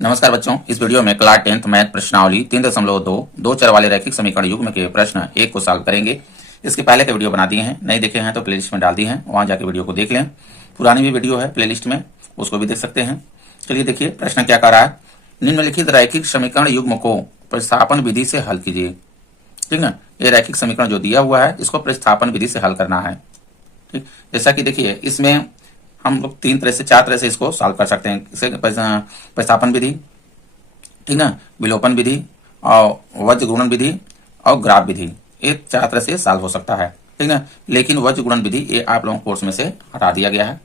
नमस्कार बच्चों, इस वीडियो में क्लास 10th मैथ प्रश्नावली 3.2 दो चर वाले रैखिक समीकरण युग्म के प्रश्न 1 को सॉल्व करेंगे। इसके पहले के वीडियो बना दिए हैं, नहीं देखे हैं तो प्लेलिस्ट में डाल दी हैं, वहां जाके वीडियो को देख लें। पुरानी भी वीडियो है प्लेलिस्ट में, उसको भी देख सकते हैं। चलिए देखिए प्रश्न क्या कर रहा है। निम्नलिखित रैखिक समीकरण युग्म को प्रतिस्थापन विधि से हल कीजिए। ठीक है, ये रैखिक समीकरण जो दिया हुआ है इसको प्रतिस्थापन विधि से हल करना है। ठीक, जैसा कि देखिए इसमें हम लोग 3 तरह से 4 तरह से इसको सॉल्व कर सकते हैं। इसे प्रतिस्थापन विधि, ठीक ना, विलोपन विधि और वज्र गुणन विधि और ग्राफ विधि, ये 4 तरह से सॉल्व हो सकता है। ठीक ना, लेकिन वज्र गुणन विधि ये आप लोगों कोर्स में से हटा दिया गया है,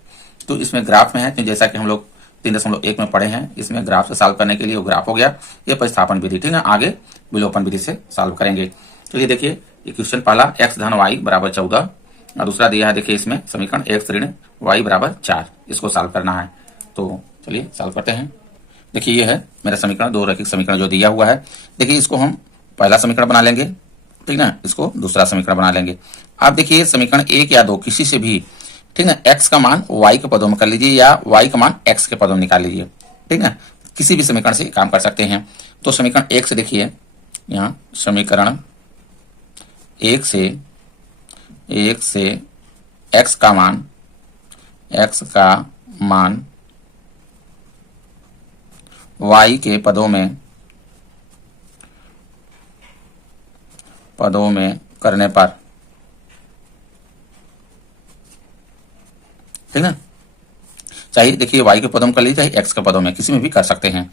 तो इसमें ग्राफ में है। तो जैसा कि हम लोग 3.1 में पढ़े हैं, इसमें ग्राफ से सॉल्व करने के लिए वो ग्राफ हो गया, ये प्रतिस्थापन विधि। ठीक है, आगे विलोपन विधि से सॉल्व करेंगे। तो ये देखिए ये क्वेश्चन पहला x धन y बराबर 14 और दूसरा दिया है देखिए इसमें समीकरण x ऋण y बराबर 4, इसको सॉल्व करना है। तो चलिए सॉल्व करते हैं। देखिए ये है मेरा समीकरण, दो रैखिक समीकरण जो दिया हुआ है। देखिए इसको हम पहला समीकरण बना लेंगे, ठीक ना, इसको दूसरा समीकरण बना लेंगे। आप देखिए समीकरण 1 या 2 किसी से भी, ठीक ना, x का मान y के पदों में कर लीजिए या y का मान x के पदों में निकाल लीजिए। ठीक ना, किसी भी समीकरण से काम कर सकते हैं। तो समीकरण 1 से देखिए, यहाँ समीकरण 1 से x का मान y के पदों में करने पर, ठीक ना, चाहे देखिए y के पदों में कर लीजिए चाहे x के पदों में, किसी में भी कर सकते हैं।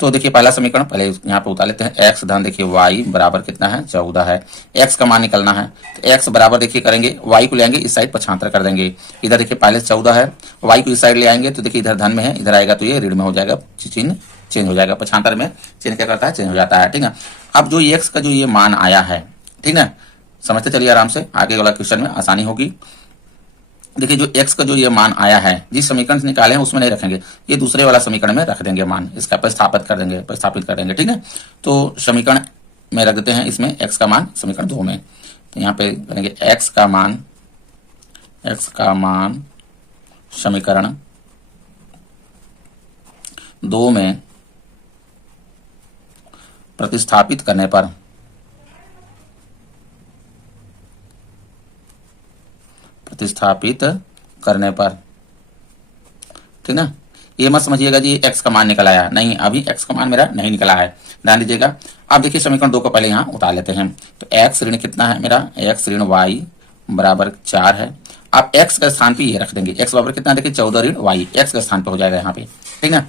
तो देखिए पहला समीकरण पहले यहाँ पे उतार लेते हैं। x धन देखिए y बराबर कितना है 14 है, x का मान निकलना है। तो x बराबर देखिए करेंगे, y को ले आएंगे इस साइड 75 कर देंगे। इधर देखिए पहले 14 है, y को इस साइड ले आएंगे तो देखिए इधर धन में है, इधर आएगा तो ये ऋण में हो जाएगा, चिन्ह चेंज हो जाएगा। 75 में चिन्ह क्या करता है, चेंज हो जाता है। ठीक है, अब जो x का जो ये मान आया है, ठीक ना, समझते चलिए आराम से, आगे वाला क्वेश्चन में आसानी होगी। देखिए जो x का जो ये मान आया है, जिस समीकरण से निकाले हैं उसमें नहीं रखेंगे, ये दूसरे वाला समीकरण में रख देंगे मान, इसका प्रतिस्थापित कर देंगे। ठीक है, तो समीकरण में रख देते हैं इसमें x का मान समीकरण 2 में। तो यहाँ पे करेंगे x का मान समीकरण 2 में प्रतिस्थापित करने पर, ठीक ना, ये मत समझिएगा जी x का मान निकल आया, नहीं, अभी x का मान मेरा नहीं निकला है, ध्यान दीजिएगा। अब देखिए समीकरण 2 को पहले यहाँ उतार लेते हैं। तो x ऋण कितना है मेरा, x ऋण y बराबर 4 है। आप x का स्थान पे ये रख देंगे, x बराबर कितना देखिए 14 ऋण y, x का स्थान पे हो जाएगा यहाँ पे, ठीक ना।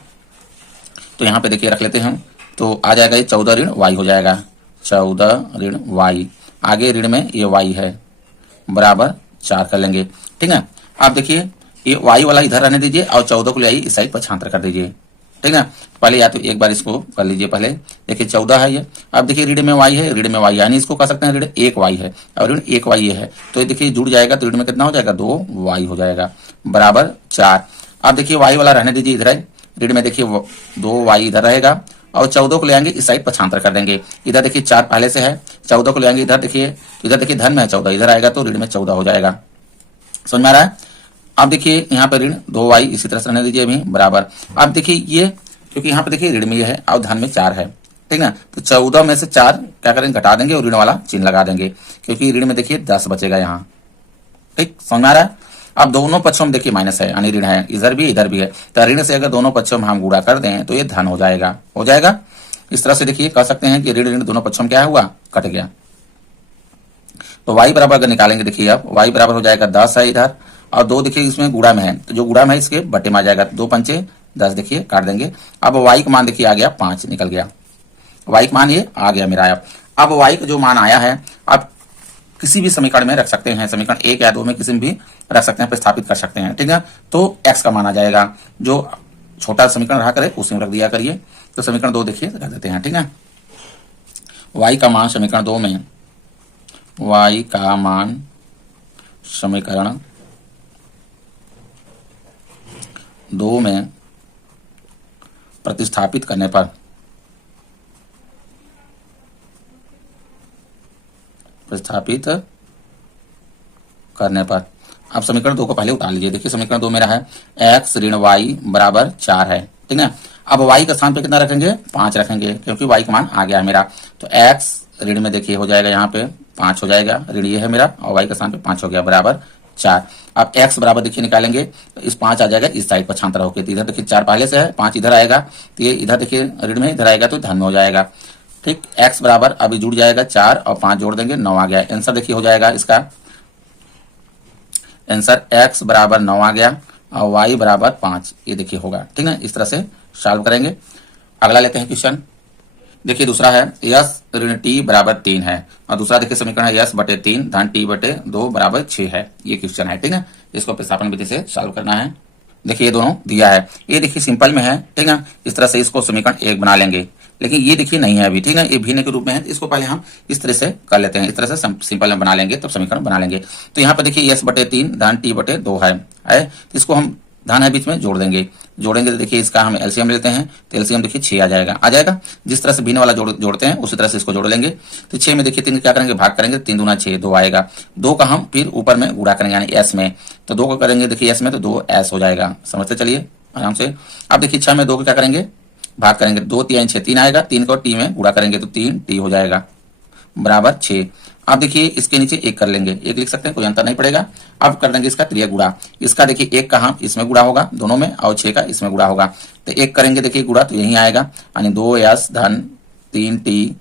तो यहाँ पे देखिए रख लेते हैं, तो आ जाएगा ये 14 ऋण y हो जाएगा, 14 ऋण y, आगे ऋण में ये y है बराबर 4 कर लेंगे। ठीक है, आप देखिए ये y वाला इधर रहने दीजिए और 14 को ले आइए इस साइड 75 कर दीजिए। ठीक है, पहले या तो एक बार इसको कर लीजिए, पहले देखिए 14 है ये, अब देखिए ऋण में y है, ऋण में y यानी इसको कह सकते हैं ऋण 1y है और ऋण 1y ये है, तो ये देखिए जुड़ जाएगा, तो ऋण में कितना हो जाएगा 2y हो जाएगा बराबर 4। अब देखिए y वाला रहने दीजिए इधर, ऋण में देखिए 2y इधर रहेगा और 14 को ले आएंगे इस साइड 75 कर देंगे। इधर देखिए 4 पहले से है, 14 को ले आएंगे इधर देखिए, इधर देखिए धन में है 14, इधर आएगा तो ऋण में 14 हो जाएगा। समझ में आ रहा है। अब देखिए यहाँ पे ऋण 2y इसी तरह से रहने दीजिए भी बराबर। अब देखिए ये, क्योंकि यहाँ पे देखिए ऋण में ये है और धन में 4 है, ठीक है, तो 14 में से 4 क्या करेंगे, घटा देंगे और ऋण वाला चिन्ह लगा देंगे, क्योंकि ऋण में देखिए 10 बचेगा यहाँ। ठीक, समझ में आ रहा है। अब दोनों पक्षों में देखिए माइनस है, यानी ऋण है, इधर भी है, तो ऋण से अगर दोनों पक्षों में हम गुणा कर दें तो ये धन हो जाएगा। इस तरह से देखिए कह सकते हैं कि ऋण दोनों पक्षों में क्या हुआ, कट गया। तो y बराबर अगर निकालेंगे, देखिए अब y बराबर हो जाएगा 10 है इधर, और 2 देखिए इसमें गुणा में है, तो जो गुणा में है इसके बट्टे में आ जाएगा, 2 पंचे 10 देखिए काट देंगे। अब y का मान देखिए आ गया 5 निकल गया, y का मान ये आ गया मेरा। अब y का जो मान आया है आप किसी भी समीकरण में रख सकते हैं, समीकरण 1 या 2 में किसी में भी रख सकते हैं, प्रतिस्थापित कर सकते हैं। ठीक है, तो x का मान आ जाएगा, जो छोटा समीकरण रहा करे उसमें रख दिया करिए। तो समीकरण 2 देखिए रख देते हैं। ठीक है, y का मान समीकरण 2 में, y का मान समीकरण 2 में प्रतिस्थापित करने पर, आप समीकरण 2 को पहले उतार लीजिए। देखिए समीकरण 2 मेरा है x ऋण y बराबर 4 है, ठीक है। अब y का स्थान पे कितना रखेंगे, 5 रखेंगे, क्योंकि y का मान आ गया है मेरा। तो x ऋण में देखिए हो जाएगा यहाँ पे 5 हो जाएगा, ऋण ये है मेरा, और y का स्थान पे 5 हो गया बराबर 4। अब x बराबर देखिए निकालेंगे तो इस 5 आ जाएगा इस साइड पर छांतर होकर, तो इधर देखिए 4 पहले से है, 5 इधर आएगा, तो ये इधर देखिए ऋण में, इधर आएगा तो धन में हो जाएगा। ठीक, x बराबर अभी जुड़ जाएगा 4 और 5 जोड़ देंगे 9 आ गया। आंसर देखिए हो जाएगा इसका आंसर x बराबर 9 आ गया और y बराबर 5, ये देखिए होगा। ठीक है, इस तरह से सॉल्व करेंगे। अगला लेते हैं क्वेश्चन। देखिए दूसरा है यस ऋण टी बराबर 3 है, और दूसरा देखिए समीकरण है यस बटे 3 धन टी बटे 2 बराबर 6 है। ये क्वेश्चन है। ठीक है, इसको प्रतिस्थापन विधि से सॉल्व करना है। देखिए ये दोनों दिया है, ये देखिए सिंपल में है। ठीक है, इस तरह से इसको समीकरण 1 बना लेंगे, लेकिन ये देखिए नहीं है अभी। ठीक है, ये भिन्न के रूप में है, तो इसको पहले हम इस तरह से कर लेते हैं, इस तरह से सिंपल में बना लेंगे तब समीकरण बना लेंगे। तो यहाँ पे देखिए यस बटे 3 धन टी बटे 2 है, तो इसको हम धन है बीच में जोड़ेंगे तो देखिए इसका हम एलसीएम लेते हैं, तो एलसीएम देखिए 6 आ जाएगा। जिस तरह से भिन्न वाला जोड़ते हैं उसी तरह से इसको जोड़ लेंगे। तो 6 में देखिए 3 क्या करेंगे, भाग करेंगे, 3 दूना 6, 2 आएगा। 2 का हम फिर ऊपर में गुणा करेंगे यानी एस में, तो 2 को करेंगे देखिए एस में तो 2 एस हो जाएगा। समझते चलिए आराम से। अब देखिए 6 में 2 को क्या करेंगे, भाग करेंगे, 2 3 6, 3 आएगा, 3 को टी में गुणा करेंगे तो 3 टी हो जाएगा बराबर 6। अब देखिए इसके नीचे 1 कर लेंगे, 1 लिख सकते हैं, कोई अंतर नहीं पड़ेगा। अब कर देंगे इसका त्रिय गुणा, इसका देखिए 1 का हम इसमें गुणा होगा दोनों में, और 6 का इसमें गुणा होगा, तो 1 करेंगे देखिए गुणा, तो यही आएगा यानी 2 यस धन 3 टी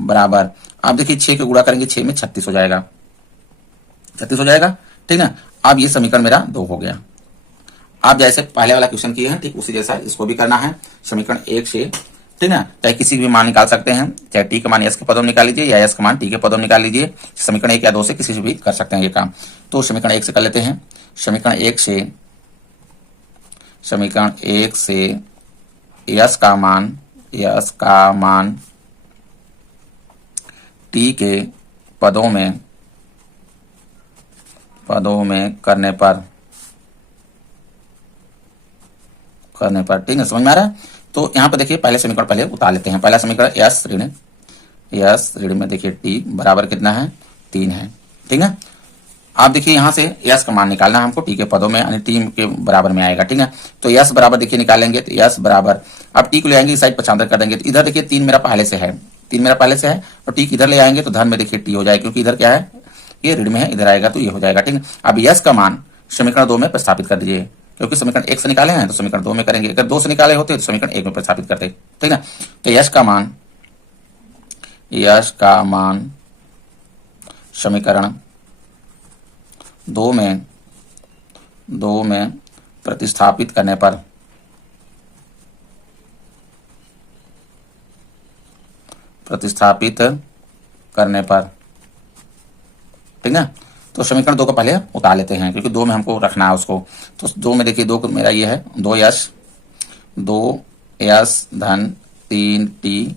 बराबर। अब देखिए 6 के गुणा करेंगे 6 में 36 हो जाएगा, 36 हो जाएगा। ठीक है, अब ये समीकरण मेरा 2 हो गया। आप जैसे पहले वाला क्वेश्चन किए हैं ठीक उसी जैसा इसको भी करना है समीकरण 1 से। ठीक है, चाहे किसी भी मान निकाल सकते हैं, चाहे टी का मान एस के पदों में निकाल लीजिए या एस का मान टी के पदों में निकाल लीजिए। समीकरण 1 या 2 से किसी से भी कर सकते हैं ये काम। तो समीकरण 1 से कर लेते हैं। समीकरण 1 से यस का मान टी के पदों में करने पर ठीक है, समझ में आ रहा है। तो यहाँ पे देखिए पहले समीकरण पहले उतार लेते हैं। पहला समीकरण यस ऋण में देखिए टी बराबर कितना है, 3 है। ठीक है, आप देखिए यहाँ से यस का मान निकालना है हमको टी के पदों में, यानी टी के बराबर में आएगा। ठीक है, तो यस बराबर देखिए निकालेंगे, तो यस बराबर, अब टी को ले आएंगे इस साइड पक्षांतर कर देंगे, तो इधर देखिए 3 मेरा पहले से है, और टी इधर ले आएंगे तो धन में देखिए टी हो जाएगा, क्योंकि इधर क्या है ये ऋण में है, इधर आएगा तो ये हो जाएगा। ठीक है, अब यस का मान समीकरण 2 में प्रस्थापित कर दीजिए, क्योंकि समीकरण 1 से निकाले हैं तो समीकरण 2 में करेंगे, अगर 2 से निकाले होते तो समीकरण 1 में प्रस्थापित करते। ठीक है, तो यश का मान समीकरण 2 में प्रतिस्थापित करने पर ठीक है, तो समीकरण 2 को पहले उतार लेते हैं, क्योंकि 2 में हमको रखना है उसको। तो 2 में देखिए 2 मेरा ये है 2 यस धन 3 टी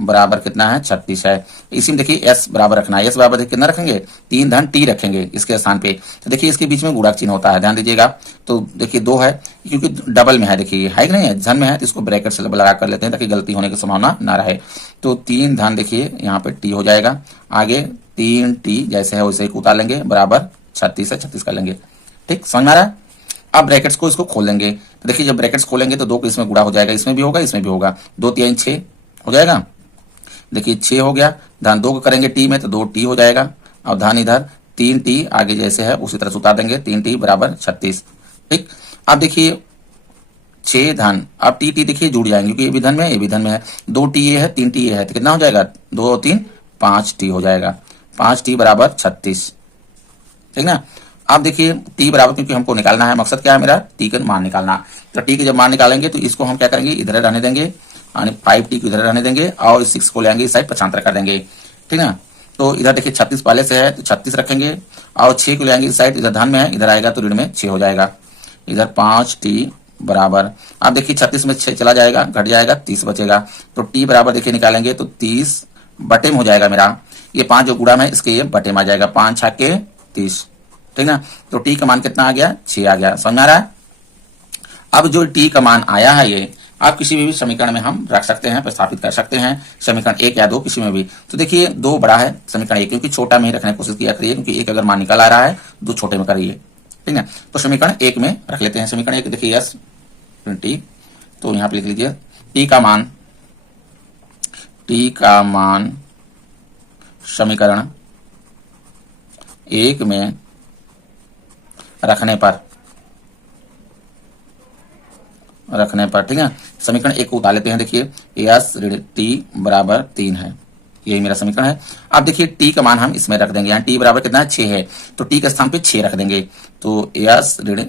बराबर कितना है, 36 है। इसी में देखिए एस बराबर रखना है, एस बराबर कितना रखेंगे, 3 धन टी रखेंगे इसके स्थान पे। तो देखिए इसके बीच में गुणा चिन्ह होता है, ध्यान दीजिएगा। तो देखिए 2 है, क्योंकि डबल में है, देखिए है कि नहीं है, धन में है, तो इसको ब्रैकेट से लगा कर लेते हैं ताकि गलती होने की संभावना ना रहे। तो 3 धन देखिए यहाँ पे टी हो जाएगा, आगे 3 टी जैसे है वैसे ही उतार लेंगे बराबर 36 है, 36 कर लेंगे। ठीक, समझ में आ रहा है। अब ब्रैकेट्स को इसको खोल देंगे, तो देखिए जब ब्रैकेट्स खोलेंगे तो 2 को इसमें गुणा हो जाएगा, इसमें भी होगा, इसमें भी होगा, 2 3 6 हो जाएगा। देखिए 6 हो गया, धन 2 को करेंगे टी में तो 2 टी हो जाएगा, और धन इधर 3 टी आगे जैसे है उसी तरह से उतार देंगे, 3 टी बराबर 36। ठीक, अब देखिए 6 धन, अब टी देखिए जुड़ जाएंगे, क्योंकि ये भी धन में है, ये भी धन में है, 2 टी ये है, 3 टी ये है, तो कितना हो जाएगा, 2 3 5 टी हो जाएगा, 5 टी बराबर 36। ठीक ना। अब देखिए टी बराबर, क्योंकि हमको निकालना है, मकसद क्या है मेरा, टी का मान निकालना। तो टी के जब मान निकालेंगे तो इसको हम क्या करेंगे, इधर रहने देंगे, यानी 5t को इधर रहने देंगे, और 6 को ले आएंगे इस साइड पक्षांतर कर देंगे। ठीक है, तो इधर देखिए 36 पहले से है तो 36 रखेंगे, और 6 को ले आएंगे इस साइड, इधर धन में है, इधर आएगा तो ऋण में 6 हो जाएगा, इधर 5t बराबर। अब देखिए 36 में 6 चला जाएगा, घट जाएगा, 30 बचेगा। तो टी बराबर देखिए निकालेंगे तो 30 बटे में हो जाएगा मेरा, ये 5 जो गुणा में इसके ये बटे में आ जाएगा, 5 6 के 30। ठीक ना, तो टी का मान कितना आ गया, 6 आ गया। समझ आ रहा है। अब जो टी का मान आया है ये आप किसी भी समीकरण में हम रख सकते हैं, प्रस्थापित कर सकते हैं, समीकरण 1 या 2 किसी में भी। तो देखिए 2 बड़ा है समीकरण 1, क्योंकि छोटा में ही रखने की कोशिश किया करिए, क्योंकि 1 अगर मान निकल आ रहा है 2 छोटे में करिए। ठीक है, तो समीकरण 1 में रख लेते हैं। समीकरण 1 देखिए यस टी, तो यहाँ पे लिख लीजिए टी का मान समीकरण 1 में रखने पर ठीक है, समीकरण 1 को उतार लेते हैं। देखिए यस ऋण टी बराबर 3 है, यही मेरा समीकरण है। अब देखिए टी का मान हम इसमें रख देंगे, यहाँ टी बराबर कितना है 6 है, तो टी के स्थान पे 6 रख देंगे, तो यस ऋण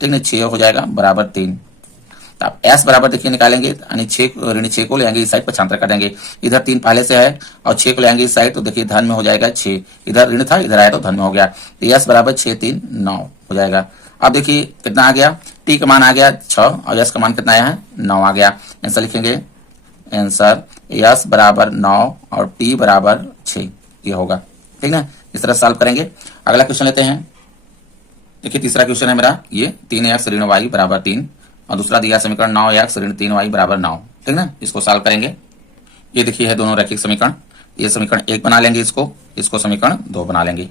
ठीक है 6 हो जाएगा बराबर 3। तो आप एस बराबर देखिए निकालेंगे, यानी 6 ऋण 6 को ले आएंगे इस साइड पक्षांतर कर देंगे, इधर 3 पहले से है और 6 को ले आएंगे इस साइड, तो देखिए धन में हो जाएगा 6, इधर ऋण था इधर आया तो धन में हो गया, तो यस बराबर 6 3 9 हो जाएगा। अब देखिए कितना आ गया, टी का मान आ गया 6 और यस का मान कितना आया है 9 आ गया। आंसर लिखेंगे, आंसर यस बराबर 9 और टी बराबर 6 ये होगा, ठीक है। इस तरह सॉल्व करेंगे। अगला क्वेश्चन लेते हैं। देखिए तीसरा क्वेश्चन है मेरा ये 3x ऋण y बराबर 3 और दूसरा दिया समीकरण 9x ऋण 3y बराबर 9, ठीक ना। इसको सॉल्व करेंगे। ये देखिए है दोनों रैखिक समीकरण, ये समीकरण 1 बना लेंगे, इसको समीकरण 2 बना लेंगे,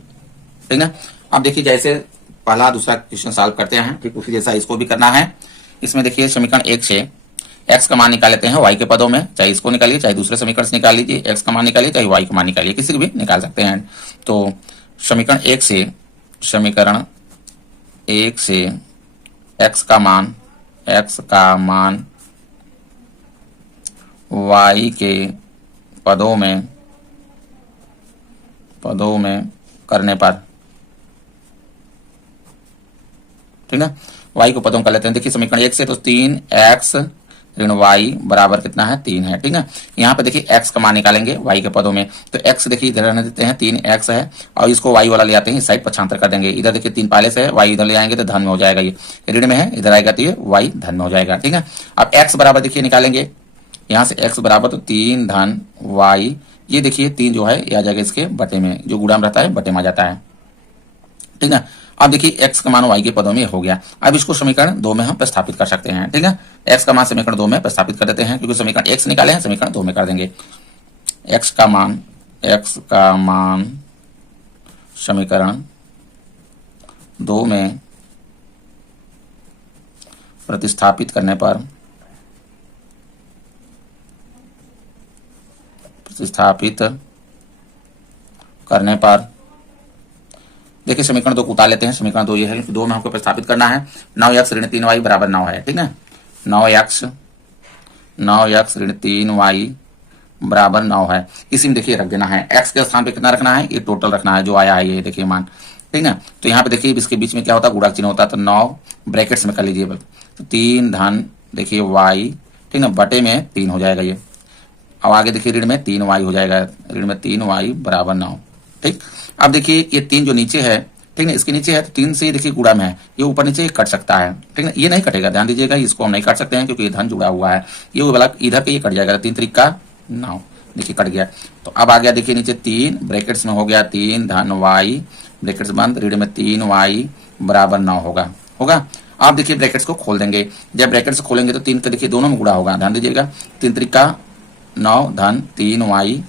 ठीक ना। अब देखिए जैसे पहला दूसरा क्वेश्चन सॉल्व करते हैं ठीक उसी जैसा इसको भी करना है। इसमें देखिए समीकरण 1 से x का मान निकाल लेते हैं y के पदों में, चाहे इसको निकालिए चाहे दूसरे समीकरण से निकाल लीजिए, x का मान निकालिए चाहे y का मान निकालिए, किसी को भी निकाल सकते हैं। तो समीकरण 1 से x का मान y के पदों में करने पर, ठीक है, y को पदों कर लेते हैं। देखिए समीकरण 1 से तो 3x ऋण y बराबर कितना है 3 है, ठीक है। यहाँ पे देखिए x का मान निकालेंगे y के पदों में, तो x देखिए इधर रहने देते हैं 3x है और इसको y वाला ले आते हैं इस साइड पक्षांतर कर देंगे, इधर देखिए 3 पहले से है, y इधर ले आएंगे तो धन में हो जाएगा, ये ऋण में है इधर आएगा तो ये y धन में हो जाएगा, ठीक है। अब x बराबर देखिए निकालेंगे, यहाँ से x बराबर तो 3 धन y, ये देखिए 3 जो है ये आ जाएगा इसके बटे में, जो गुणा में रहता है बटे में आ जाता है, ठीक है। अब देखिए x का मान y के पदों में हो गया। अब इसको समीकरण 2 में हम प्रस्तापित कर सकते हैं, ठीक है। x का मान समीकरण 2 में प्रस्तापित कर देते हैं, क्योंकि समीकरण 1 से निकाले हैं, समीकरण 2 में कर देंगे। x का मान समीकरण 2 में प्रतिस्थापित करने पर देखिए समीकरण 2 को उतार लेते हैं। समीकरण 2 ये है, 2 में हमको प्रस्तापित करना है। 9x ऋण 3y बराबर 9 है, ठीक है। 9x ऋण 3y बराबर 9 है, इसी में देखिए रख देना है। x के स्थान पे कितना रखना है, ये टोटल रखना है जो आया है, ये देखिए मान, ठीक है। तो यहाँ पे देखिए इसके बीच में क्या होता है, गुणा चिन्ह होता है, तो 9 ब्रैकेट्स में कर लीजिए, तो 3 धन देखिए y, ठीक है, बटे में 3 हो जाएगा ये। अब आगे देखिए ऋण में 3y हो जाएगा, ऋण में 3y बराबर 9, ठीक। अब देखिए ये 3 जो नीचे है, ठीक है, इसके नीचे है तो 3 से देखिए गुणा में है, ये ऊपर नीचे कट सकता है, ठीक है। ये नहीं कटेगा, ध्यान दीजिएगा, इसको हम नहीं काट सकते हैं क्योंकि ये धन जुड़ा हुआ है, ये वाला इधर के ये कट जाएगा, 3 3 का 9 देखिए कट गया। तो अब आ गया देखिए नीचे 3 ब्रैकेट्स में हो गया 3 धन y ब्रैकेट्स बंद, ऋण में 3y बराबर 9 होगा। आप देखिए ब्रैकेट्स को खोल देंगे, जब ब्रैकेट्स खोलेंगे तो 3 का देखिए दोनों में गुणा होगा, ध्यान दीजिएगा, 3 3 का 9 धन 3y,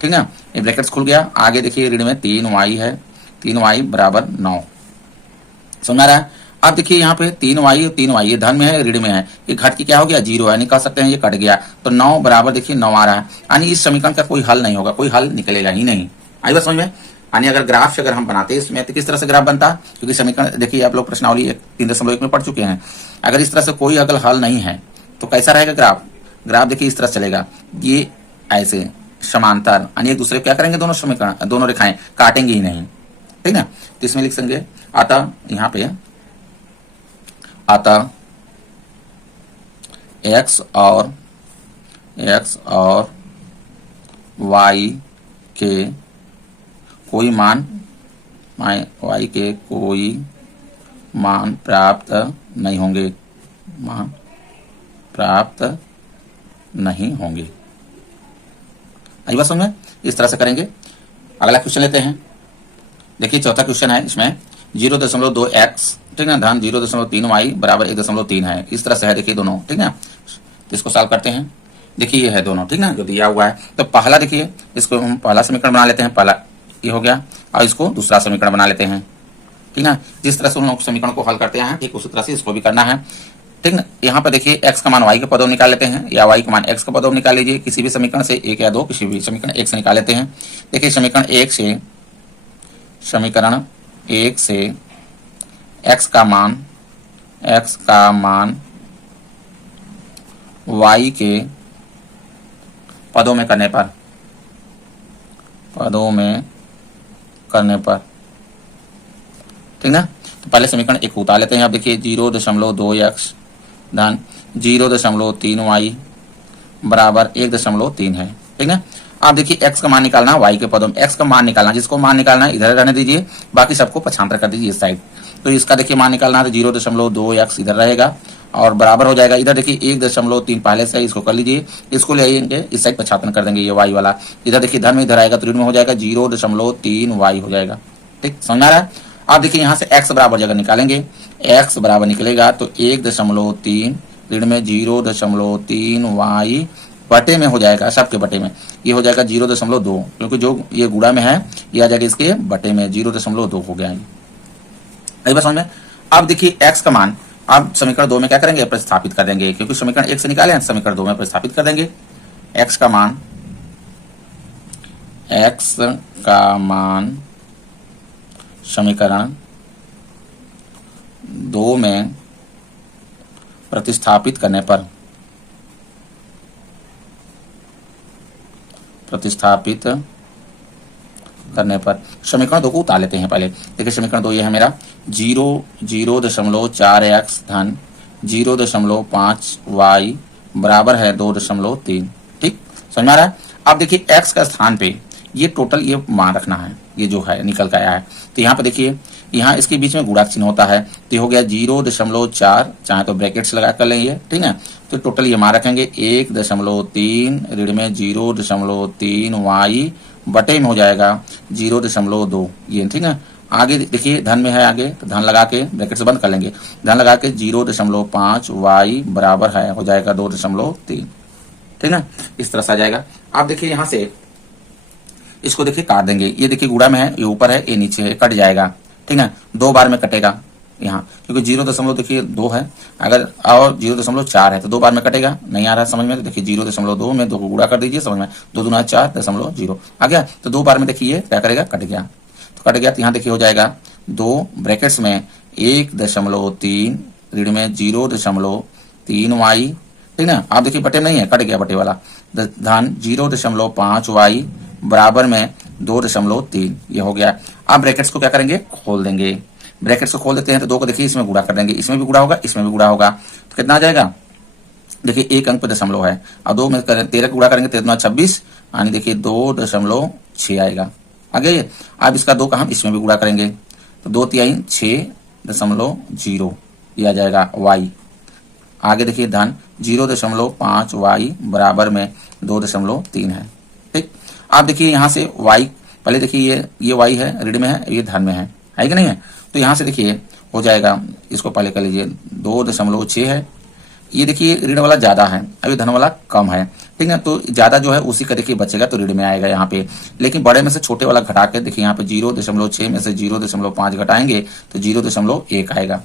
ठीक है, ये ब्रैकेट्स खुल गया। आगे देखिए ऋण में 3y है, 3y बराबर 9, समझ आ रहा है। अब देखिए यहाँ पे 3y और 3y ये धन में है ऋण में है, ये घट के क्या हो गया 0 है, निकाल सकते हैं, ये कट गया, तो 9 बराबर देखिए 9 आ रहा है, यानी इस समीकरण का कोई हल नहीं होगा, कोई हल निकलेगा ही नहीं। आई बात समझ में। यानी अगर ग्राफ अगर हम बनाते इसमें तो किस तरह से ग्राफ बनता, क्योंकि समीकरण देखिए आप लोग प्रश्नावली 3.1 में पढ़ चुके हैं, अगर इस तरह से कोई अगर हल नहीं है तो कैसा रहेगा ग्राफ देखिए इस तरह चलेगा, ये ऐसे समांतर, यानी एक दूसरे क्या करेंगे, दोनों समीकरण दोनों रेखाएं काटेंगे ही नहीं, ठीक है। तो इसमें लिख सकेंगे, अतः यहाँ पे x और y के कोई मान प्राप्त नहीं होंगे। आई बात समझ में, इस तरह से करेंगे। अगला क्वेश्चन लेते हैं। देखिए चौथा क्वेश्चन है, इसमें 0.2x, ठीक है, धन 0.3y बराबर 1.3 है, इस तरह से है देखिए दोनों, ठीक है। तो इसको सॉल्व करते हैं। देखिए ये है दोनों, ठीक है, जो दिया हुआ है। तो पहला देखिए इसको हम पहला समीकरण बना लेते हैं, पहला ये हो गया, और इसको दूसरा समीकरण बना लेते हैं, ठीक है। जिस तरह से उन लोग समीकरण को हल करते हैं ठीक उसी तरह से इसको भी करना है। ठीक ना। यहाँ पे देखिए x का मान y के पदों में निकाल लेते हैं, या y का मान x के पदों में निकाल लीजिए, किसी भी समीकरण से, एक या दो, किसी भी समीकरण एक से निकाल लेते हैं। देखिए समीकरण एक से x का मान y के पदों में करने पर ठीक ना। तो पहले समीकरण एक उतार लेते हैं। अब देखिए 0.2x धन 0.3y बराबर 1.3 है, ठीक ना। आप देखिए x का मान निकालना, y के पदों में x का मान निकालना, जिसको मान निकालना है इधर रहने दीजिए, बाकी सबको पक्षांतर कर दीजिए इस साइड। तो इसका देखिए मान निकालना है तो 0.2x इधर रहेगा और बराबर हो जाएगा, इधर देखिए 1.3 पहले से, इसको कर लीजिए, इसको ले आएंगे इस साइड पक्षांतर कर देंगे, ये y वाला इधर देखिए धन में इधर आएगा तो ऋण में हो जाएगा, 0.3y हो जाएगा। ठीक, समझ आ रहा है। आप देखिए यहाँ से x बराबर जगह निकालेंगे, x बराबर निकलेगा तो 1.3 ऋण में 0.3y बटे में हो जाएगा, सबके बटे में ये हो जाएगा 0.2, क्योंकि जो ये गुणा में है ये आ जाएगा इसके बटे में, 0.2 हो गया। अभी बस समझ में। अब देखिए x का मान अब समीकरण 2 में क्या करेंगे, प्रतिस्थापित कर देंगे, क्योंकि समीकरण 1 से निकाले हैं, समीकरण 2 में प्रतिस्थापित कर देंगे। x का मान समीकरण 2 में प्रतिस्थापित करने पर समीकरण 2 को उतार लेते हैं पहले। देखिए समीकरण 2 ये है मेरा 0.4x धन 0.5y बराबर है 2.3। ठीक, समझ में आ रहा है। अब देखिए x का स्थान पे ये टोटल ये मान रखना है, ये जो है निकल कर आया है। तो यहाँ पे देखिए, यहाँ इसके बीच में गुणा चिन्ह होता है, तो हो गया 0.4, चाहे तो ब्रैकेट्स लगा कर लेंगे, ठीक है। तो टोटल ये मान रखेंगे 1.3 ऋण में 0.3y बटे में हो जाएगा 0.2, ये ठीक है। आगे देखिए धन में है आगे, तो धन लगा के ब्रैकेट से बंद कर लेंगे, धन लगा के 0.5y बराबर है हो जाएगा 2.3, ठीक है। इस तरह से आ जाएगा। आप देखिए यहाँ से इसको देखिए काट देंगे, ये देखिए गुणा में है, ये ऊपर है, ये नीचे है, कट जाएगा, ठीक है। 2 बार में कटेगा यहाँ, क्योंकि 0 देखिए 2 है, अगर और 0.4 है तो 2 बार में कटेगा, नहीं आ रहा समझ में, तो देखिए 0.2 में 2 को गुणा कर दीजिए, समझ में, 2 दूना 4.0 आ गया। तो 2 बार में देखिए क्या करेगा, कट गया, तो कट गया, तो यहाँ देखिए हो जाएगा 2 ब्रैकेट्स में 1.3 ऋण में 0.3y, ठीक है। आप देखिए बटे नहीं है, कट गया बटे वाला, धन 0.5y बराबर में 2.3, ये हो गया। अब ब्रैकेट्स को क्या करेंगे, खोल देंगे, ब्रैकेट्स को खोल देते हैं तो 2 को देखिए इसमें गुणा कर देंगे, इसमें भी गुणा होगा, इसमें भी गुणा होगा, तो कितना आ जाएगा, देखिए 1 अंक पे दशमलव है, और 2 में 13 गुणा करेंगे, 13 26, यानी देखिए 2.6 आएगा। आगे अब इसका 2 का हम इसमें भी गुणा करेंगे, तो 2 तिहाई 6.0 ये आ जाएगा y। आगे देखिए धन 0.5y बराबर में 2.3 है। ठीक, आप देखिए यहाँ से y, पहले देखिए ये y है, ऋण में है, ये धन में है कि नहीं है। तो यहाँ से देखिए हो जाएगा, इसको पहले कर लीजिए, 2.6 है, ये देखिए ऋण वाला ज्यादा है, अभी धन वाला कम है, ठीक है। तो ज्यादा जो है उसी का देखिए बचेगा, तो ऋण में आएगा यहाँ पे, लेकिन बड़े में से छोटे वाला घटा के देखिए यहाँ पे 0.6 में से 0.5 घटाएंगे तो 0.1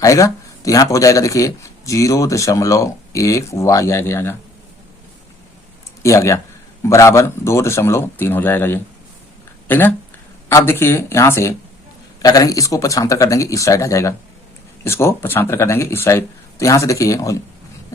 आएगा। तो यहाँ पे हो जाएगा देखिए 0.1y आएगा, ये आ गया, बराबर 2.3 हो जाएगा ये, ठीक है। आप देखिए यहाँ से क्या करेंगे, इसको पक्षांतर कर देंगे, इस साइड आ जाएगा, इसको पक्षांतर कर देंगे इस साइड। तो यहाँ से देखिए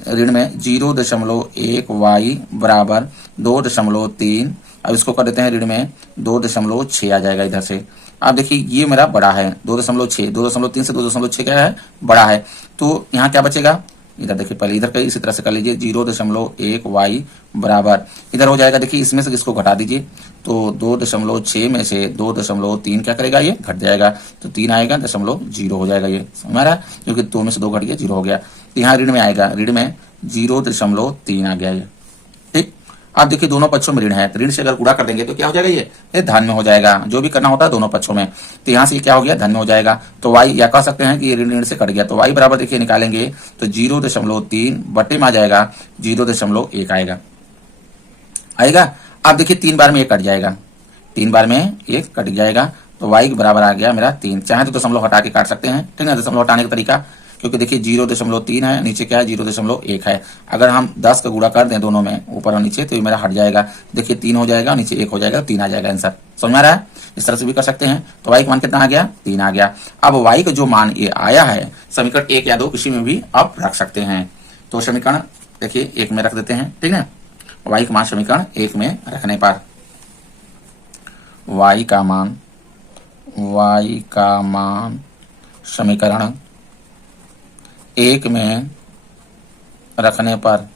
ऋण में 0.1y बराबर 2.3, अब इसको कर देते हैं ऋण में 2.6 आ जाएगा इधर से। आप देखिए ये मेरा बड़ा है 2.6, 2.3 से 2.6 क्या है, बड़ा है। तो यहाँ क्या बचेगा, इधर देखिए पहले इधर का इसी तरह से कर लीजिए, 0.1y बराबर इधर हो जाएगा, देखिए इसमें से इसको घटा दीजिए, तो 2.6 में से 2.3 क्या करेगा, ये घट जाएगा, तो 3 आएगा, 0.0 हो जाएगा, ये समझ रहा है, क्योंकि 2 में से 2 घट गया, 0 हो गया। तो यहाँ ऋण में आएगा, ऋण में 0.3 आ गया ये। ठीक, आप देखिए दोनों पक्षों में ऋण है, तो ऋण से अगर गुणा कर देंगे तो क्या हो जाएगा, ये धन में हो जाएगा। जो भी करना होता है दोनों पक्षों में, तो यहाँ से क्या हो गया, धन में हो जाएगा। तो y, या कह सकते हैं कि ये ऋण से कट गया, तो y बराबर देखिए निकालेंगे तो 0.3 बटे में आ जाएगा 0.1 आएगा। आप देखिए 3 बार में ये कट जाएगा, 3 बार में ये कट जाएगा, तो y के बराबर आ गया मेरा 3। चाहे तो दशमलव हटा के काट सकते हैं, ठीक है, दशमलव हटाने का तरीका, क्योंकि देखिए 0.3 है, नीचे क्या है 0.1 है। अगर हम 10 का गुणा कर दें दोनों में, ऊपर और नीचे, तो ये मेरा हट जाएगा। देखिए 3 हो जाएगा, नीचे 1 हो जाएगा, 3 आ जाएगा आंसर। समझ में आ रहा है? इस तरह से भी कर सकते हैं। तो y का मान कितना आ गया? 3 आ गया। अब y का जो मान ये आया है समीकरण 1 या 2 किसी में भी आप रख सकते हैं। तो समीकरण देखिए 1 में रख देते हैं, ठीक है। y का मान समीकरण 1 में रखने पर y का मान समीकरण 1 में रखने पर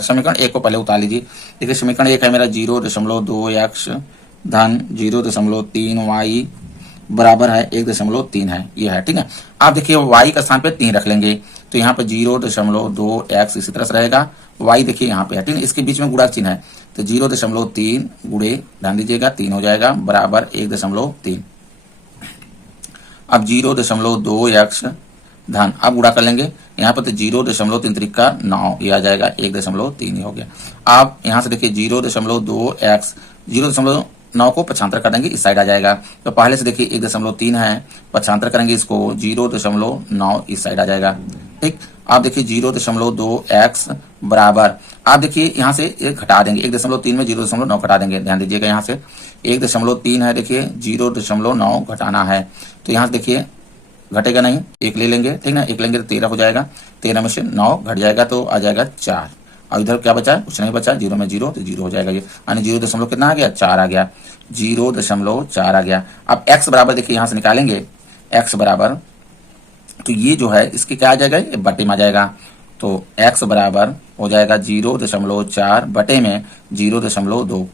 समीकरण 1 को पहले उतार लीजिए। देखिए समीकरण 1 है मेरा 0.2x धन 0.3y बराबर है 1.3 है, ये है, ठीक है। आप देखिए y का स्थान पे 3 रख लेंगे, तो यहाँ पे 0.2x इसी तरह से रहेगा। y देखिए यहाँ पे है, ठीक है, इसके बीच में गुणा चिन्ह है, तो 0.3 गुणे, ध्यान दीजिएगा 3 हो जाएगा, बराबर 1.3। अब 0.2x धन, अब गुणा कर लेंगे यहाँ पर, तो 0.3 त्रिका 9, ये आ जाएगा 1.3 ही हो गया। आप यहाँ से देखिए 0.2x 0.9 को पक्षांतर कर देंगे, इस साइड आ जाएगा। तो पहले से देखिए 1.3 है, पक्षांतर करेंगे इसको 0.9 इस साइड आ जाएगा, ठीक। आप देखिए 0.2x बराबर, आप देखिए यहाँ से एक घटा देंगे, 1.3 में 0.9 घटा देंगे, ध्यान दीजिएगा यहाँ से 1.3 है, देखिए 0.9 घटाना है, तो यहाँ से देखिए घटेगा नहीं, 1 ले लेंगे, ठीक ना, 1 लेंगे तो 13 हो जाएगा, 13 में से 9 घट जाएगा तो आ जाएगा 4, और इधर क्या बचा? कुछ नहीं बचा, 0 में 0 तो 0 हो जाएगा, ये यानी 0 कितना आ गया? 4 आ गया, 0.4 आ गया। अब x बराबर देखिए यहाँ से निकालेंगे, x बराबर, तो ये जो है इसके क्या आ जाएगा? ये बटे में आ जाएगा, तो x बराबर हो जाएगा 0.4 बटे में 0.2,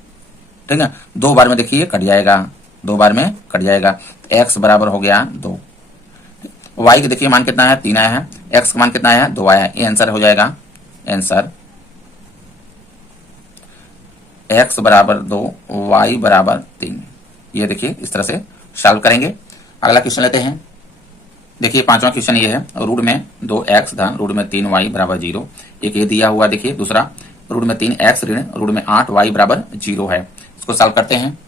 ठीक है। 2 बार में देखिए कट जाएगा, 2 बार में कट जाएगा, x बराबर हो गया 2। y के देखिए मान कितना है? 3 आया है, x का मान कितना आया है? 2 आया है, ये आंसर हो जाएगा। आंसर x बराबर 2, y बराबर 3। ये देखिए इस तरह से सॉल्व करेंगे। अगला क्वेश्चन लेते हैं। देखिए 5वां क्वेश्चन ये है, रूट में 2x धन रूट में 3y बराबर 0। एक ये दिया हुआ, देखिए दूसरा रूट में 3x ऋण रूट में 8y बराबर 0 है। इसको सॉल्व करते हैं।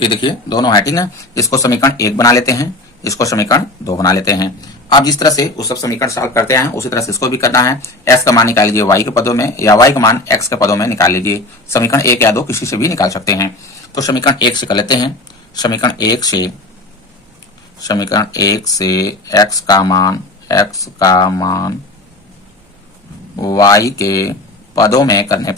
ये देखिए दोनों है, ठीक है। इसको समीकरण 1 बना लेते हैं, इसको समीकरण 2 बना लेते हैं। आप जिस तरह से उस सब समीकरण सॉल्व करते हैं उसी तरह से इसको भी करना है। x का मान निकाल लीजिए y के पदों में, या y का मान x के पदों में निकाल लीजिए। समीकरण 1 या 2 किसी से भी निकाल सकते हैं। तो समीकरण 1 से कर लेते हैं। समीकरण 1 से x का मान y के पदों में करने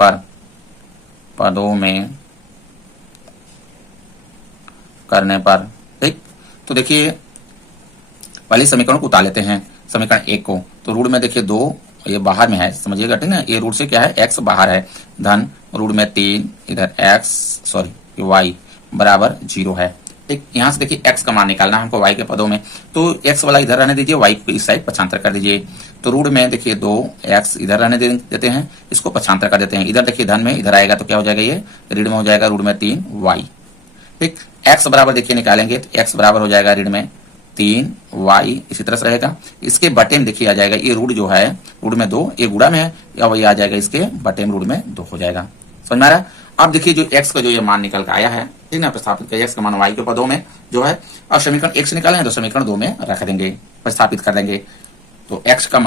पर, ठीक। तो देखिए पहले समीकरण को उतार लेते हैं, समीकरण 1 को। तो रूट में देखिए 2 ये बाहर में है, समझिएगा, ठीक है। ये रूट से क्या है? x बाहर है, धन रूट में 3 इधर y बराबर 0 है, ठीक। यहाँ से देखिए x का मान निकालना है हमको y के पदों में, तो x वाला इधर रहने दीजिए, y को इस साइड पक्षांतर कर दीजिए। तो रूट में देखिए 2x इधर रहने देते हैं, इसको पक्षांतर कर देते हैं। इधर देखिए धन में इधर आएगा तो क्या हो जाएगा? ये ऋण में हो जाएगा, रूट में 3y, ठीक। x बराबर देखिए निकालेंगे तो x बराबर हो जाएगा ऋण में 3y, इसी तरह से रहेगा। इसके बटे में देखिए आ जाएगा, ये रूट जो है रूट में 2, ये गुणा में है, या वही आ जाएगा, इसके बटे में रूट में 2 हो जाएगा। समझ में आ रहा है? अब देखिए जो x का जो ये मान निकल कर आया है, ठीक ना, प्रतिस्थापित किया x का मान y के पदों में जो है, और समीकरण 1 से निकालेंगे तो समीकरण 2 में रख देंगे, प्रतिस्थापित कर देंगे। तो x का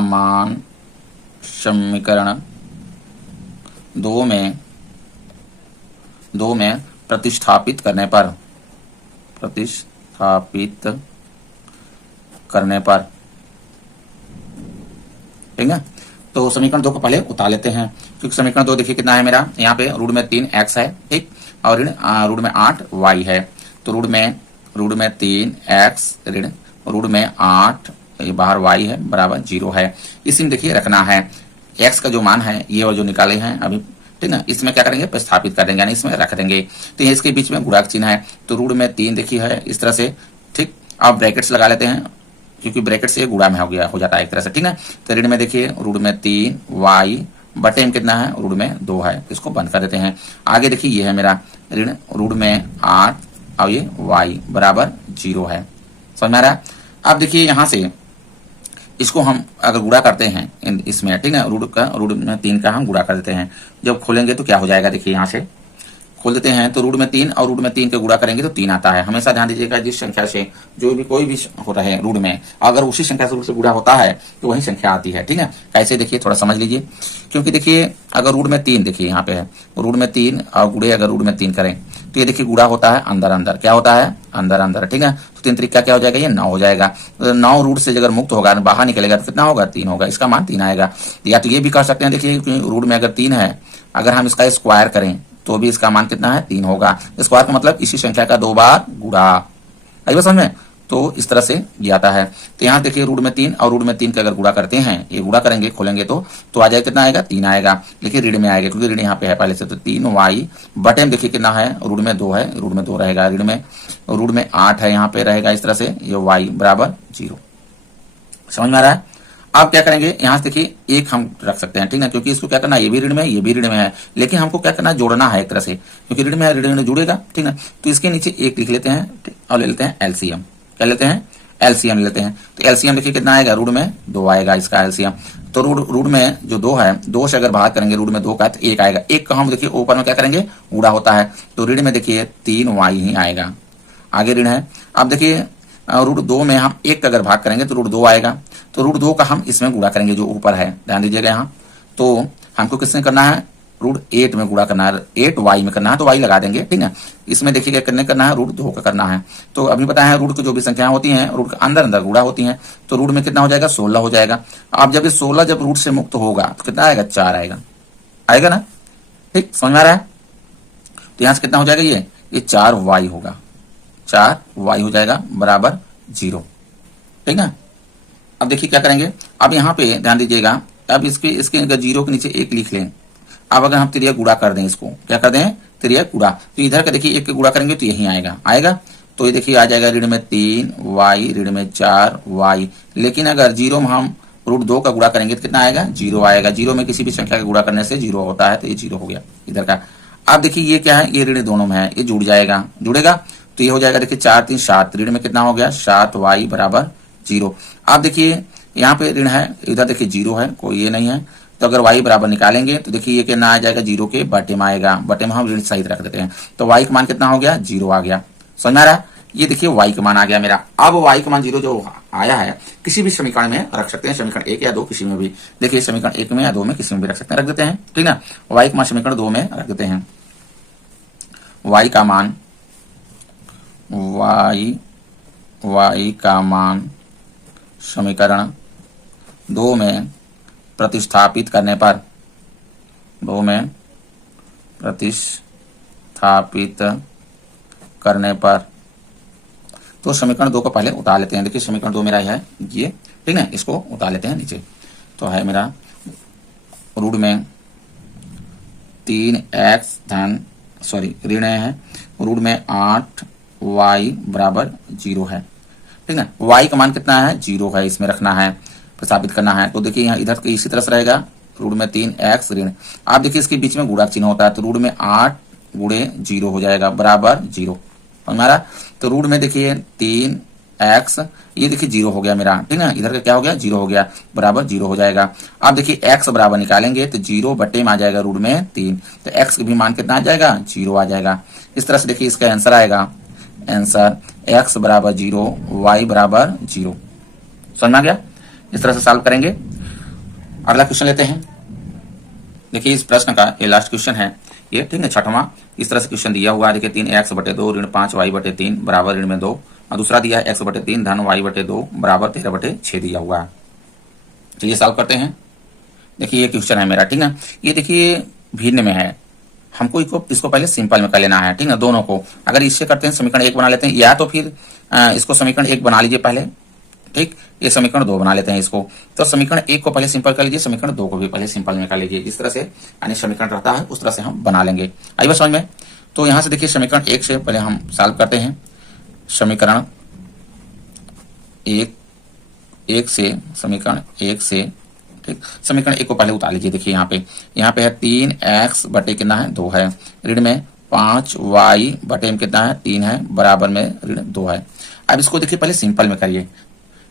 मान समीकरण 2 में प्रतिस्थापित करने पर, ठीक है। तो समीकरण 2 को पहले उतार लेते हैं, क्योंकि समीकरण 2 देखिए कितना है मेरा, यहाँ पे रूट में 3x है, ठीक, और ऋण रूट में 8y है। तो रूट में 3x ऋण रूट में 8, ये बाहर y है, बराबर 0 है। इसी में देखिए रखना है x का जो मान है, ये और जो निकाले हैं अभी, ठीक ना, इसमें क्या करेंगे? प्रतिस्थापित कर देंगे, यानी इसमें रख देंगे। तो ये इसके बीच में गुणा चिन्ह है, तो रूट में 3 देखिए है इस तरह से, ठीक। आप ब्रैकेट्स लगा लेते हैं, क्योंकि ब्रैकेट से गुणा में हो जाता है एक तरह से, ठीक है। तो ऋण में देखिए रूट में 3y बटे में कितना है? रूट में 2 है, इसको बंद कर देते हैं। आगे देखिए ये है मेरा ऋण रूट में 8 और ये y बराबर 0 है। समझ में आ रहा है? अब देखिए यहाँ से इसको हम अगर गुणा करते हैं इसमें, ठीक है, रूट में 3 का हम गुणा कर देते हैं। जब खोलेंगे तो क्या हो जाएगा? देखिए यहाँ से खोल देते हैं तो रूट में 3 और रूट में 3 के गुणा करेंगे तो 3 आता है। हमेशा ध्यान दीजिएगा जिस संख्या से जो भी कोई भी हो रहे रूट में, अगर उसी संख्या से रूट से गुणा होता है तो वही संख्या आती है। ठीक है, कैसे देखिए थोड़ा समझ लीजिए। क्योंकि देखिए अगर रूट में 3, देखिए यहाँ पे है रूट में 3 और गुणे अगर रूट में 3 करें तो ये देखिए गुणा होता है अंदर अंदर, क्या होता है अंदर अंदर। ठीक है, तो 3 तरीका क्या हो जाएगा, ये 9 हो जाएगा। तो 9 रूट से अगर मुक्त होगा बाहर निकलेगा तो कितना होगा, 3 होगा, इसका मान 3 आएगा। या तो ये भी कर सकते हैं, देखिए रूट में अगर 3 है, अगर हम इसका स्क्वायर करें तो भी इसका मान कितना है, 3 होगा। स्क्वायर का मतलब इसी संख्या का 2 बार गुणा। आई बात समझ में? तो इस तरह से ये आता है। तो यहाँ देखिए रूट में 3 और रूट में 3 का अगर गुणा करते हैं, ये गुणा करेंगे खोलेंगे तो आ जाएगा कितना आएगा, 3 आएगा। देखिए ऋण में आएगा क्योंकि ऋण यहाँ पे है पहले से, तो 3y बटे में देखिए कितना है, रूट में 2 है, रूट में 2 रहेगा, रूट में 8 है, यहाँ पे रहेगा इस तरह से, ये y बराबर 0। समझ में आ रहा है? आप क्या करेंगे, यहाँ से देखिए एक हम रख सकते हैं, ठीक है, क्योंकि इसको क्या करना है, ये भी ऋण में है, ये भी ऋण में है, लेकिन हमको क्या करना है, जोड़ना है एक तरह से, क्योंकि ऋण में है, ऋण जुड़ेगा। ठीक है, तो इसके नीचे एक लिख लेते हैं और ले लेते हैं एलसीएम। क्या लेते हैं, एलसीएम लेते हैं। तो एलसीएम देखिए कितना आएगा, रूट में 2 आएगा इसका एलसीएम। तो रूट में जो 2 है, 2 से अगर भाग करेंगे रूट में 2 का तो 1 आएगा। 1 का हम देखिए ऊपर में क्या करेंगे, गुणा होता है, तो ऋण में देखिए 3y ही आएगा। आगे ऋण है, अब देखिए रूट 2 में हम 1 का अगर भाग करेंगे तो रूट 2 आएगा। तो रूट 2 का हम इसमें गुणा करेंगे जो ऊपर है, ध्यान दीजिएगा यहाँ। तो हमको किसमें करना है, रूट 8 में गुणा करना है, 8y में करना है, तो y लगा देंगे। ठीक है, इसमें देखिए क्या करना है, रूट 2 का करना है। तो अभी बताया है रूट की जो भी संख्याएं होती हैं रूट के अंदर अंदर गुणा होती हैं, तो रूट में कितना हो जाएगा, 16 हो जाएगा। अब जब ये 16 जब रूट से मुक्त होगा तो कितना आएगा, 4 आएगा। आएगा ना? ठीक, समझ में आ रहा है? तो यहाँ से कितना हो जाएगा, ये 4y होगा, 4y हो जाएगा बराबर 0। ठीक है, अब देखिए क्या करेंगे, अब यहाँ पे ध्यान दीजिएगा, अब इसके अगर 0 के नीचे 1 लिख लें। अब अगर हम त्रिया गुणा कर दें, इसको क्या कर दें, त्रिया गुणा, तो इधर का देखिए 1 के गुणा करेंगे तो यही आएगा। तो ये देखिए आ जाएगा ऋण में 3y, ऋण में 4y। लेकिन अगर 0 में हम रूट 2 का गुणा करेंगे तो कितना आएगा, 0 आएगा। 0 में किसी भी संख्या का गुणा करने से 0 होता है, तो ये 0 हो गया इधर का। अब देखिए ये क्या है, ये ऋण दोनों में है, ये जुड़ेगा, तो ये हो जाएगा देखिए 4 3 7, ऋण में कितना हो गया, 7y बराबर 0। अब देखिए यहाँ पे ऋण है, इधर देखिए 0 है, कोई ये नहीं है, तो अगर y बराबर निकालेंगे तो देखिए ये कितना आ जाएगा, 0 के बटे में आएगा, बटे में हम ऋण सहित रख देते हैं, तो y का मान कितना हो गया, 0 आ गया। समझ में आ रहा है? ये देखिए y का मान आ गया मेरा। अब y का मान 0 जो आया है किसी भी समीकरण में रख सकते हैं, समीकरण 1 या 2 किसी में भी। देखिए समीकरण 1 में या 2 में किसी में भी रख सकते हैं, रख देते हैं। ठीक है, y का मान समीकरण 2 में रख देते हैं। y का मान समीकरण 2 में प्रतिस्थापित करने पर, 2 में प्रतिस्थापित करने पर, तो समीकरण 2 को पहले उतार लेते हैं। देखिए समीकरण 2 मेरा है ये, ठीक है, इसको उतार लेते हैं नीचे। तो है मेरा रूट में 3x ऋण है, रूट में 8y बराबर 0 है। ठीक है, y का मान कितना है, 0 है, इसमें रखना है, प्रस्थापित करना है। तो देखिए यहाँ इधर इसी तरह से रहेगा, रूट में 3x ऋण, आप देखिए इसके बीच में गुणा चिन्ह होता है, तो रूट में 8 गुणे 0 हो जाएगा बराबर 0। हमारा तो रूट में देखिए 3x, ये देखिए 0 हो गया मेरा। ठीक है, इधर का क्या हो गया, 0 हो गया, बराबर 0 हो जाएगा। अब देखिए x बराबर निकालेंगे तो 0 बटे में आ जाएगा रूट में 3, तो x का भी मान कितना आ जाएगा, 0 आ जाएगा। इस तरह से देखिए इसका आंसर आएगा, आंसर x बराबर 0, y बराबर 0। समझ में आ गया? इस तरह से सॉल्व करेंगे। अगला क्वेश्चन लेते हैं। देखिए इस प्रश्न का ये लास्ट क्वेश्चन है ये, ठीक है, 6वां। इस तरह से क्वेश्चन दिया हुआ है, देखिए 3x बटे 2 ऋण 5y बटे 3 बराबर ऋण में 2, और दूसरा दिया है x बटे 3 धन y बटे 2 बराबर 13 बटे 6 दिया हुआ है। तो ये सॉल्व करते हैं। देखिए ये क्वेश्चन है मेरा, ठीक है, ये देखिए भिन्न में है, हमको इसको पहले सिंपल में कर लेना है। ठीक है, दोनों को अगर इससे करते हैं समीकरण 1 बना लेते हैं, या तो फिर इसको समीकरण 1 बना लीजिए पहले। ठीक, ये समीकरण 2 बना लेते हैं इसको। तो समीकरण 1 को पहले सिंपल कर लीजिए, समीकरण 2 को भी पहले सिंपल में कर लीजिए। जिस तरह से यानी समीकरण रहता है उस तरह से हम बना लेंगे। आइए समझ में। तो यहां से देखिए समीकरण 1 से पहले हम सॉल्व करते हैं। समीकरण 1 से ठीक, समीकरण 1 को पहले उतार लीजिए। देखिए यहाँ पे है 3x बटे कितना है, 2 है, ऋण में 5y बटे में कितना है, 3 है, बराबर में ऋण 2 है। अब इसको देखिए पहले सिंपल में करिए।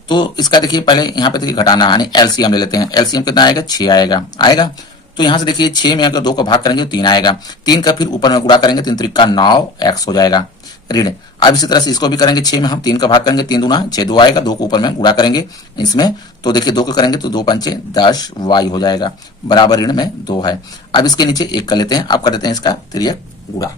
तो इसका देखिए पहले यहाँ पे देखिए घटाना यानी एलसीएम ले लेते हैं। एलसीएम कितना आएगा, 6 आएगा। तो यहाँ से देखिए 6 में अगर 2 को भाग करेंगे तो 3 आएगा, 3 का फिर ऊपर में गुणा करेंगे 3 त्रिक का 9 x हो जाएगा ऋण। अब इसी तरह से इसको भी करेंगे, 6 में हम 3 का भाग करेंगे 3 दूना 6 2 आएगा, 2 को ऊपर में गुणा करेंगे इसमें, तो देखिए 2 को करेंगे तो 2 पंचे 10 y हो जाएगा बराबर ऋण में 2 है। अब इसके नीचे 1 कर लेते हैं, अब कर देते हैं इसका तिर्यक गुणा।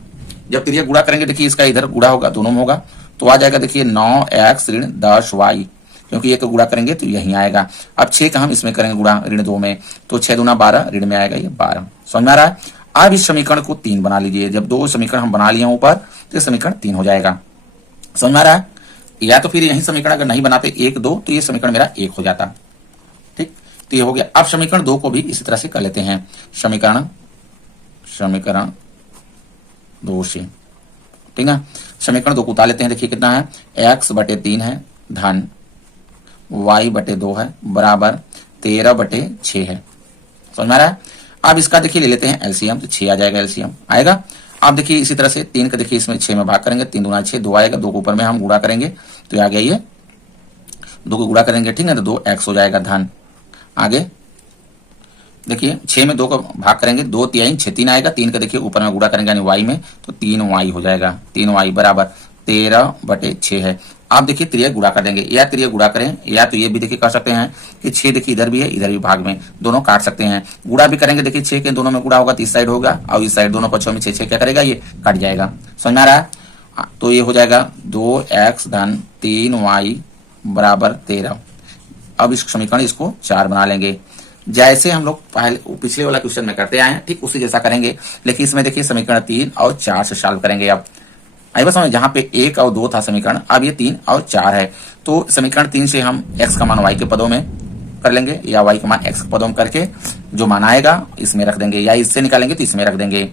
जब तिर्यक गुणा करेंगे देखिए इसका इधर गुणा होगा, दोनों में होगा तो आ जाएगा देखिए 9x ऋण 10y, क्योंकि 1 गुणा करेंगे तो यहीं आएगा। अब 6 का हम इसमें करेंगे गुणा ऋण 2 में, तो 6 दूना 12 ऋण में आएगा ये 12। समझ में आ रहा है? अब इस समीकरण को 3 बना लीजिए, जब 2 समीकरण हम बना लिए ऊपर तो समीकरण 3 हो जाएगा। समझ में आ रहा है? या तो फिर यही समीकरण अगर नहीं बनाते 1 2 तो ये समीकरण मेरा 1 हो जाता। ठीक, तो ये हो गया। अब समीकरण 2 को भी इसी तरह से कर लेते हैं, समीकरण 2 से, ठीक है। समीकरण 2 को उतार लेते हैं, देखिए कितना है, x/3 है धन y/2 है बराबर 13/6 है। समझ में आ रहा है? अब इसका देखिए ले लेते हैं एलसीएम, तो 6 आ जाएगा, एलसीएम आएगा। अब देखिए इसी तरह से 3 का देखिए इसमें 6 में भाग करेंगे, 3 दूना 6 2 आएगा, 2 के ऊपर में हम गुणा करेंगे तो ये आ गया, ये 2 को गुणा करेंगे, ठीक है, तो 2x हो जाएगा धन। आगे देखिए 6 में 2 का भाग करेंगे 2 3 6 3 आएगा, 3 का देखिए ऊपर में गुणा करेंगे यानी y में, तो 3y हो जाएगा, 3y बराबर 13/6 है। आप देखिए त्रियक गुणा कर देंगे, या त्रियक गुणा करें या तो ये भी देखिए कर सकते हैं कि 6 देखिए इधर भी है इधर भी भाग में, दोनों काट सकते हैं। गुणा भी करेंगे देखिए 6 के दोनों में गुणा होगा तो इस साइड होगा और इस साइड दोनों पक्षों में 6 क्या करेगा, ये कट जाएगा। समझ में आ रहा है? तो ये हो जाएगा 2x धन 3y बराबर 13। अब इस समीकरण इसको 4 बना लेंगे, जैसे हम लोग पहले पिछले वाला क्वेश्चन में करते आए हैं ठीक उसी जैसा करेंगे, लेकिन इसमें देखिए समीकरण 3 और 4 से सॉल्व करेंगे। अब आई बस समझ, जहां पे 1 और 2 था समीकरण, अब ये 3 और 4 है। तो समीकरण 3 से हम x का मान y के पदों में कर लेंगे या y का मान x के पदों में करके जो मान आएगा इसमें रख देंगे, या इससे निकालेंगे तो इसमें रख देंगे,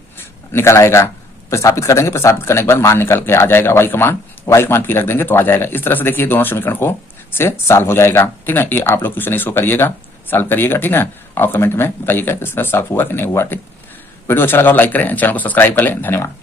निकल आएगा। प्रस्थापित कर देंगे, प्रस्थापित करने के बाद मान निकल के आ जाएगा, y का मान फिर रख देंगे तो आ जाएगा। इस तरह से देखिए दोनों समीकरण को से सॉल्व हो जाएगा। ठीक है, ये आप लोग क्वेश्चन इसको करिएगा, सॉल्व करिएगा, ठीक है, और कमेंट में बताइएगा किस तरह सॉल्व हुआ कि नहीं हुआ। ठीक, वीडियो अच्छा लगा लाइक करें, चैनल को सब्सक्राइब कर लें। धन्यवाद।